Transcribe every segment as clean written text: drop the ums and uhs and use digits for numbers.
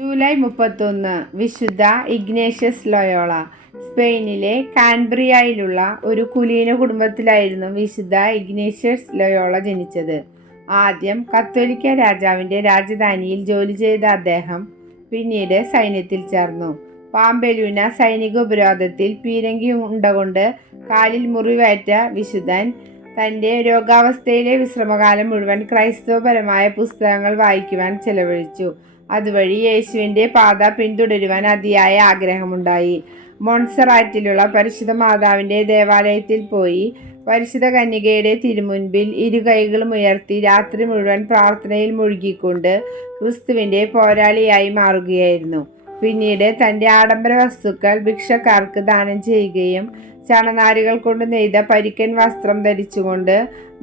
July 31 വിശുദ്ധ Ignatius Loyola. സ്പെയിനിലെ കാൻബ്രിയയിലുള്ള ഒരു കുലീന കുടുംബത്തിലായിരുന്നു വിശുദ്ധ ഇഗ്നേഷ്യസ് ലോയോള ജനിച്ചത്. ആദ്യം കത്തോലിക്ക രാജാവിൻ്റെ രാജധാനിയിൽ ജോലി ചെയ്ത അദ്ദേഹം പിന്നീട് സൈന്യത്തിൽ ചേർന്നു. പാമ്പെലൂന സൈനിക ഉപരോധത്തിൽ പീരങ്കി ഉണ്ടകൊണ്ട് കാലിൽ മുറിവേറ്റ വിശുദ്ധൻ തൻ്റെ രോഗാവസ്ഥയിലെ വിശ്രമകാലം മുഴുവൻ ക്രൈസ്തവപരമായ പുസ്തകങ്ങൾ വായിക്കുവാൻ ചെലവഴിച്ചു. അതുവഴി യേശുവിൻ്റെ പാത പിന്തുടരുവാൻ അതിയായ ആഗ്രഹമുണ്ടായി. മോൺസറാറ്റിലുള്ള പരിശുദ്ധ മാതാവിൻ്റെ ദേവാലയത്തിൽ പോയി പരിശുദ്ധ കന്യകയുടെ തിരുമുൻപിൽ ഇരുകൈകളും ഉയർത്തി രാത്രി മുഴുവൻ പ്രാർത്ഥനയിൽ മുഴുകിക്കൊണ്ട് ക്രിസ്തുവിൻ്റെ പോരാളിയായി മാറുകയായിരുന്നു. പിന്നീട് തൻ്റെ ആഡംബര വസ്തുക്കൾ ഭിക്ഷക്കാർക്ക് ദാനം ചെയ്യുകയും ചണനാരുകൾ കൊണ്ട് നെയ്ത പരിക്കൻ വസ്ത്രം ധരിച്ചുകൊണ്ട്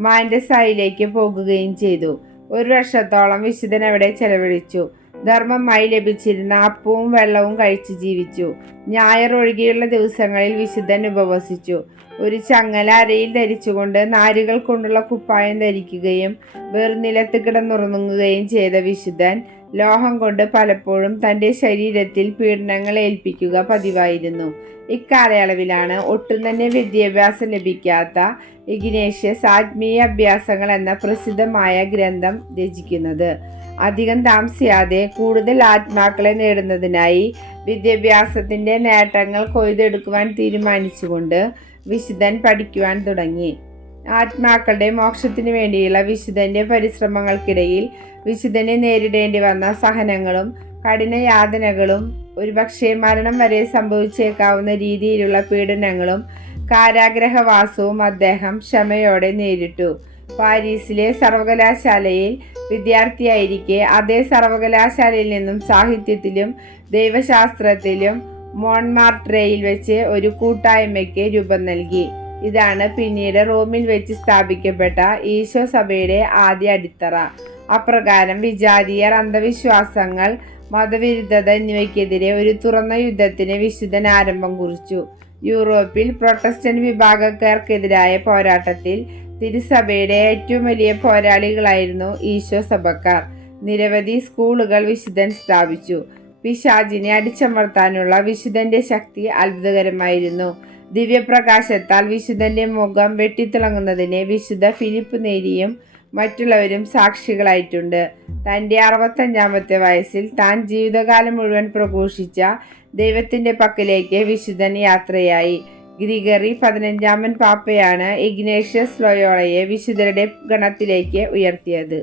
മാൻഡസായിലേക്ക് പോകുകയും ചെയ്തു. 1 വർഷത്തോളം വിശുദ്ധൻ അവിടെ ചെലവഴിച്ചു. ധർമ്മമായി ലഭിച്ചിരുന്ന അപ്പവും വെള്ളവും കഴിച്ച് ജീവിച്ചു. ഞായർ ഒഴികെയുള്ള ദിവസങ്ങളിൽ വിശുദ്ധൻ ഉപവസിച്ചു. ഒരു ചങ്ങല അരയിൽ ധരിച്ചുകൊണ്ട് നാരുകൾ കൊണ്ടുള്ള കുപ്പായം ധരിക്കുകയും വെറുനിലത്ത് കിടന്നുറങ്ങുകയും ചെയ്ത വിശുദ്ധൻ ലോഹം കൊണ്ട് പലപ്പോഴും തൻ്റെ ശരീരത്തിൽ പീഡനങ്ങൾ ഏൽപ്പിക്കുക പതിവായിരുന്നു. ഇക്കാലയളവിലാണ് ഒട്ടും തന്നെ വിദ്യാഭ്യാസം ലഭിക്കാത്ത ഇഗ്നേഷ്യസ് ആത്മീയ അഭ്യാസങ്ങൾ എന്ന പ്രസിദ്ധമായ ഗ്രന്ഥം രചിക്കുന്നത്. അധികം താമസിയാതെ കൂടുതൽ ആത്മാക്കളെ നേടുന്നതിനായി വിദ്യാഭ്യാസത്തിൻ്റെ നേട്ടങ്ങൾ കൊയ്തെടുക്കുവാൻ തീരുമാനിച്ചുകൊണ്ട് വിശുദ്ധൻ പഠിക്കുവാൻ തുടങ്ങി. ആത്മാക്കളുടെ മോക്ഷത്തിനു വേണ്ടിയുള്ള വിശുദ്ധൻ്റെ പരിശ്രമങ്ങൾക്കിടയിൽ വിശുദ്ധനെ നേരിടേണ്ടി വന്ന സഹനങ്ങളും കഠിനയാതനകളും ഒരുപക്ഷെ മരണം വരെ സംഭവിച്ചേക്കാവുന്ന രീതിയിലുള്ള പീഡനങ്ങളും കാരാഗ്രഹവാസവും അദ്ദേഹം ക്ഷമയോടെ നേരിട്ടു. പാരീസിലെ സർവകലാശാലയിൽ വിദ്യാർത്ഥിയായിരിക്കെ അതേ സർവകലാശാലയിൽ നിന്നും സാഹിത്യത്തിലും ദൈവശാസ്ത്രത്തിലും മോൺമാർട്രയിൽ വെച്ച് ഒരു കൂട്ടായ്മയ്ക്ക് രൂപം നൽകി. ഇതാണ് പിന്നീട് റോമിൽ വെച്ച് സ്ഥാപിക്കപ്പെട്ട ഈശോ സഭയുടെ ആദ്യ അടിത്തറ. അപ്രകാരം വിജാതീയർ, അന്ധവിശ്വാസങ്ങൾ, മതവിരുദ്ധത എന്നിവയ്ക്കെതിരെ ഒരു തുറന്ന യുദ്ധത്തിന് വിശുദ്ധൻ ആരംഭം കുറിച്ചു. യൂറോപ്പിൽ പ്രൊട്ടസ്റ്റന്റ് വിഭാഗക്കാർക്കെതിരായ പോരാട്ടത്തിൽ തിരുസഭയുടെ ഏറ്റവും വലിയ പോരാളികളായിരുന്നു ഈശോ സഭക്കാർ. നിരവധി സ്കൂളുകൾ വിശുദ്ധൻ സ്ഥാപിച്ചു. പിശാചിനെ അടിച്ചമർത്താനുള്ള വിശുദ്ധന്റെ ശക്തി അത്ഭുതകരമായിരുന്നു. ദിവ്യപ്രകാശത്താൽ വിശുദ്ധന്റെ മുഖം വെട്ടിത്തിളങ്ങുന്നതിന് വിശുദ്ധ ഫിലിപ്പ് നേരിയും മറ്റുള്ളവരും സാക്ഷികളായിട്ടുണ്ട്. തൻ്റെ 65-ാമത്തെ വയസ്സിൽ താൻ ജീവിതകാലം മുഴുവൻ പ്രഘോഷിച്ച ദൈവത്തിൻ്റെ പക്കലേക്ക് വിശുദ്ധൻ യാത്രയായി. ഗ്രിഗറി 15-ാമൻ പാപ്പയാണ് ഇഗ്നേഷ്യസ് ലോയോളയെ വിശുദ്ധരുടെ ഗണത്തിലേക്ക് ഉയർത്തിയത്.